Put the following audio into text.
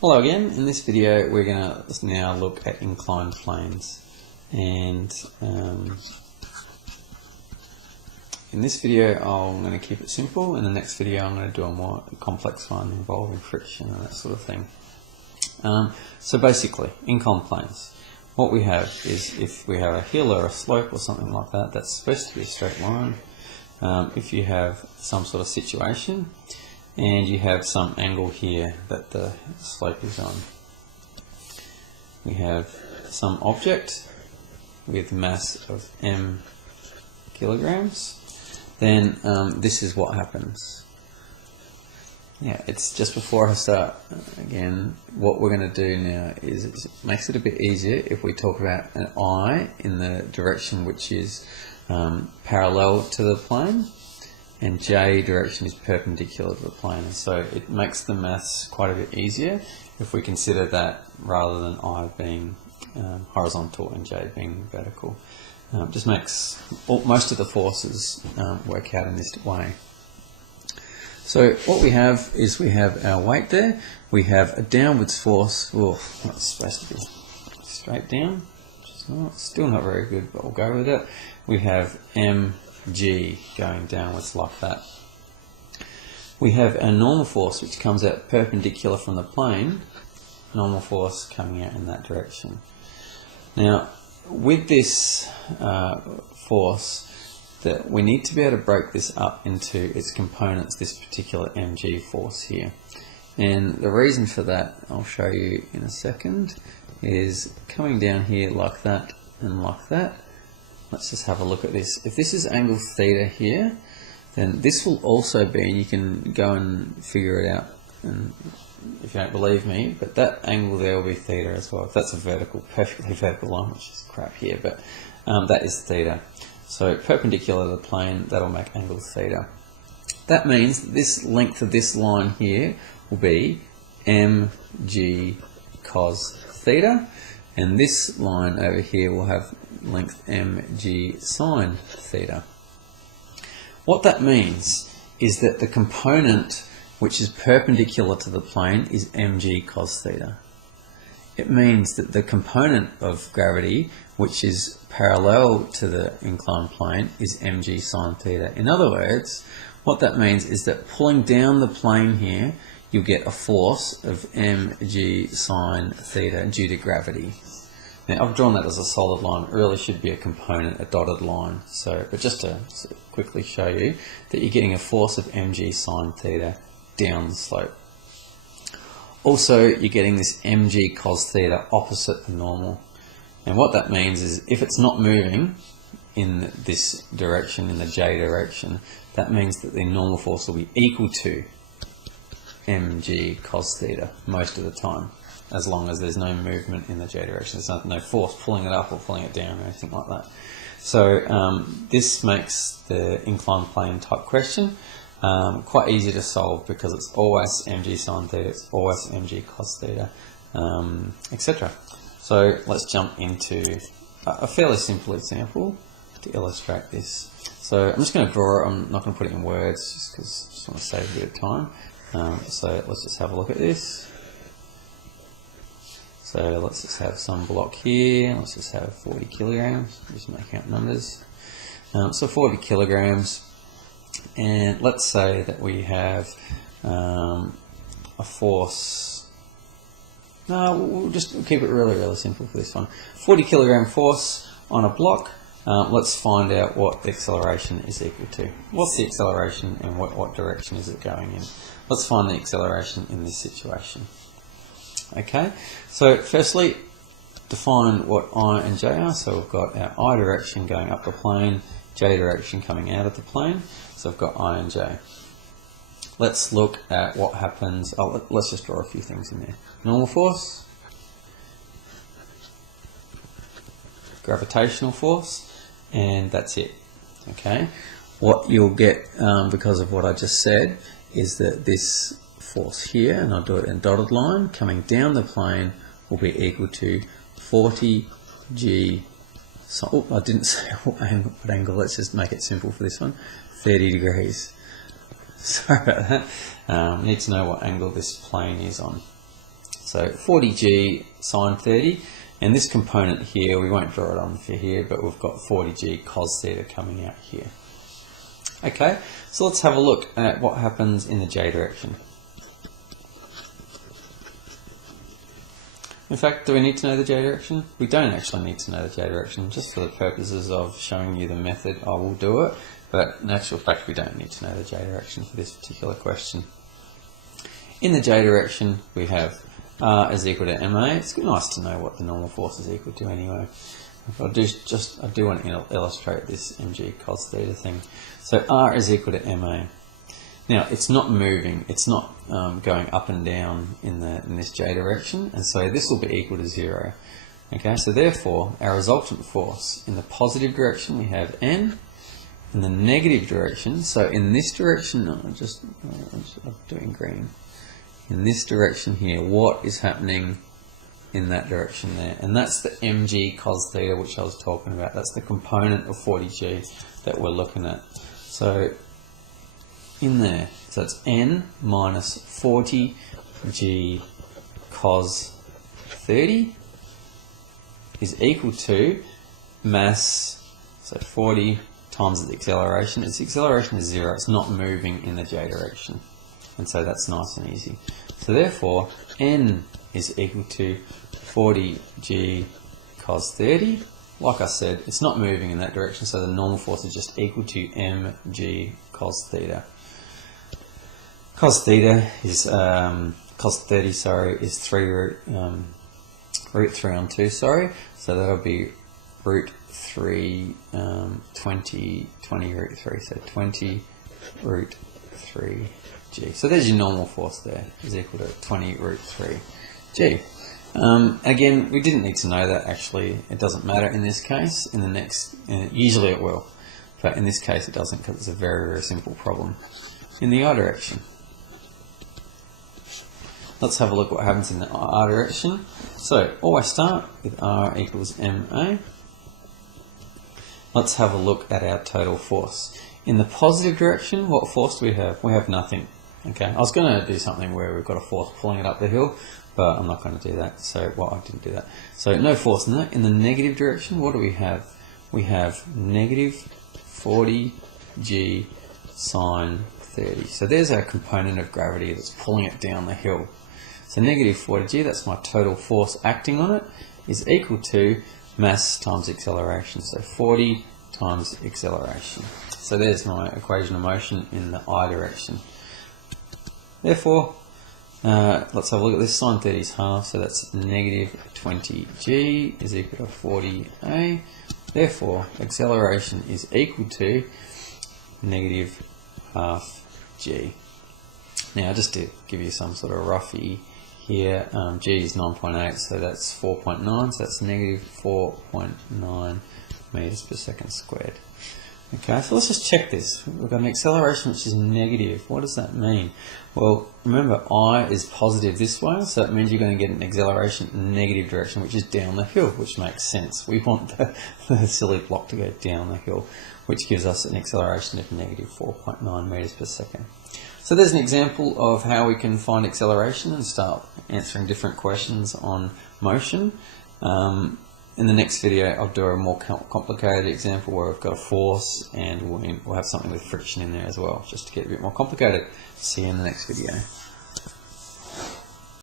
Hello again. In this video we're going to now look at inclined planes, and in this video I'm going to keep it simple. In the next video I'm going to do a more complex one involving friction and that sort of thing. So basically, inclined planes, what we have is if we have a hill or a slope or something like that, that's supposed to be a straight line. If you have some sort of situation and you have some angle here that the slope is on, we have some object with mass of m kilograms, then this is what happens. Yeah, it's just before I start again, what we're going to do now is it makes it a bit easier if we talk about an I in the direction which is parallel to the plane, and J direction is perpendicular to the plane, and so it makes the maths quite a bit easier if we consider that rather than I being horizontal and J being vertical. Just makes most of the forces work out in this way. So what we have is we have our weight there, we have a downwards force, that's supposed to be straight down, still not very good, but we'll go with it. We have mg going downwards like that. We have a normal force which comes out perpendicular from the plane, normal force coming out in that direction. Now with this force, that we need to be able to break this up into its components, this particular mg force here. And the reason for that, I'll show you in a second, is coming down here like that and like that. Let's just have a look at this. If this is angle theta here, then this will also be, and you can go and figure it out, and if you don't believe me, but that angle there will be theta as well. If that's a vertical, perfectly vertical line, which is crap here, but that is theta. So perpendicular to the plane, that'll make angle theta. That means that this length of this line here will be mg cos theta, and this line over here will have length mg sine theta. What that means is that the component which is perpendicular to the plane is mg cos theta. It means that the component of gravity which is parallel to the inclined plane is mg sine theta. In other words, what that means is that pulling down the plane here, you'll get a force of mg sine theta due to gravity. Now I've drawn that as a solid line. It really should be a component, a dotted line. But just to quickly show you that you're getting a force of mg sine theta down the slope. Also, you're getting this mg cos theta opposite the normal. And what that means is if it's not moving in this direction, in the J direction, that means that the normal force will be equal to mg cos theta most of the time, as long as there's no movement in the J direction. There's no force pulling it up or pulling it down or anything like that. So this makes the inclined plane type question quite easy to solve, because it's always mg sine theta, it's always mg cos theta, etc. So let's jump into a fairly simple example to illustrate this. So I'm just going to draw it, I'm not going to put it in words just because I just want to save a bit of time. So let's just have a look at this. So let's just have some block here, let's just have 40 kilograms, just making up numbers. So 40 kilograms, and let's say that we have a force. No, we'll keep it really simple for this one. 40 kilogram force on a block. Let's find out what the acceleration is equal to. What's the acceleration and what direction is it going in? Let's find the acceleration in this situation. Okay, so firstly, define what I and J are. So we've got our I direction going up the plane, J direction coming out of the plane. So I've got I and J. Let's look at what happens. Let's just draw a few things in there. Normal force, gravitational force, and that's it. Okay. What you'll get because of what I just said is that this force here, and I'll do it in a dotted line, coming down the plane will be equal to 40g. So, I didn't say what angle. Let's just make it simple for this one. 30 degrees. Sorry about that. Need to know what angle this plane is on. So 40g sine 30, and this component here, we won't draw it on for here, but we've got 40g cos theta coming out here. Okay, so let's have a look at what happens in the j direction. In fact, do we need to know the j direction? We don't actually need to know the j direction. Just for the purposes of showing you the method, I will do it, but in actual fact we don't need to know the j direction for this particular question. In the j direction, we have R is equal to ma. It's nice to know what the normal force is equal to anyway. I do want to illustrate this mg cos theta thing. So R is equal to ma. Now it's not moving. It's not going up and down in this j direction, and so this will be equal to 0. Okay, so therefore our resultant force in the positive direction we have N. In the negative direction, so in this direction, I'm doing green. In this direction here, what is happening in that direction there? And that's the mg cos theta, which I was talking about. That's the component of 40g that we're looking at. So in there, so it's n minus 40g cos 30 is equal to mass, so 40 times the acceleration. Its acceleration is 0. It's not moving in the j direction. And so that's nice and easy. So therefore, n is equal to 40g cos 30. Like I said, it's not moving in that direction, so the normal force is just equal to mg cos theta. Cos theta is cos 30. Sorry, is root 3 on 2. Sorry, so that'll be root 3 20 root 3. So 20 root 3. G. So there's your normal force there, is equal to 20 root 3 G. Again, we didn't need to know that actually. It doesn't matter in this case. In the next, usually it will, but in this case it doesn't because it's a very, very simple problem. In the I direction, let's have a look what happens in the I direction. So always start with R equals ma. Let's have a look at our total force. In the positive direction, what force do we have? We have nothing. Okay, I was going to do something where we've got a force pulling it up the hill, but I'm not going to do that. So, well, I didn't do that. So no force in that. In the negative direction, what do we have? We have negative 40g sine 30. So there's our component of gravity that's pulling it down the hill. So negative 40g, that's my total force acting on it, is equal to mass times acceleration. So 40 times acceleration. So there's my equation of motion in the I direction. Therefore, let's have a look at this. Sine 30 is half, so that's negative 20g is equal to 40a. Therefore, acceleration is equal to negative half g. Now, just to give you some sort of roughy here, g is 9.8, so that's 4.9, so that's negative 4.9 meters per second squared. Okay, so let's just check this. We've got an acceleration which is negative. What does that mean? Well, remember I is positive this way, so that means you're going to get an acceleration in the negative direction, which is down the hill, which makes sense. We want the silly block to go down the hill, which gives us an acceleration of negative 4.9 meters per second. So there's an example of how we can find acceleration and start answering different questions on motion. In the next video, I'll do a more complicated example where we've got a force and we'll have something with friction in there as well, just to get a bit more complicated. See you in the next video.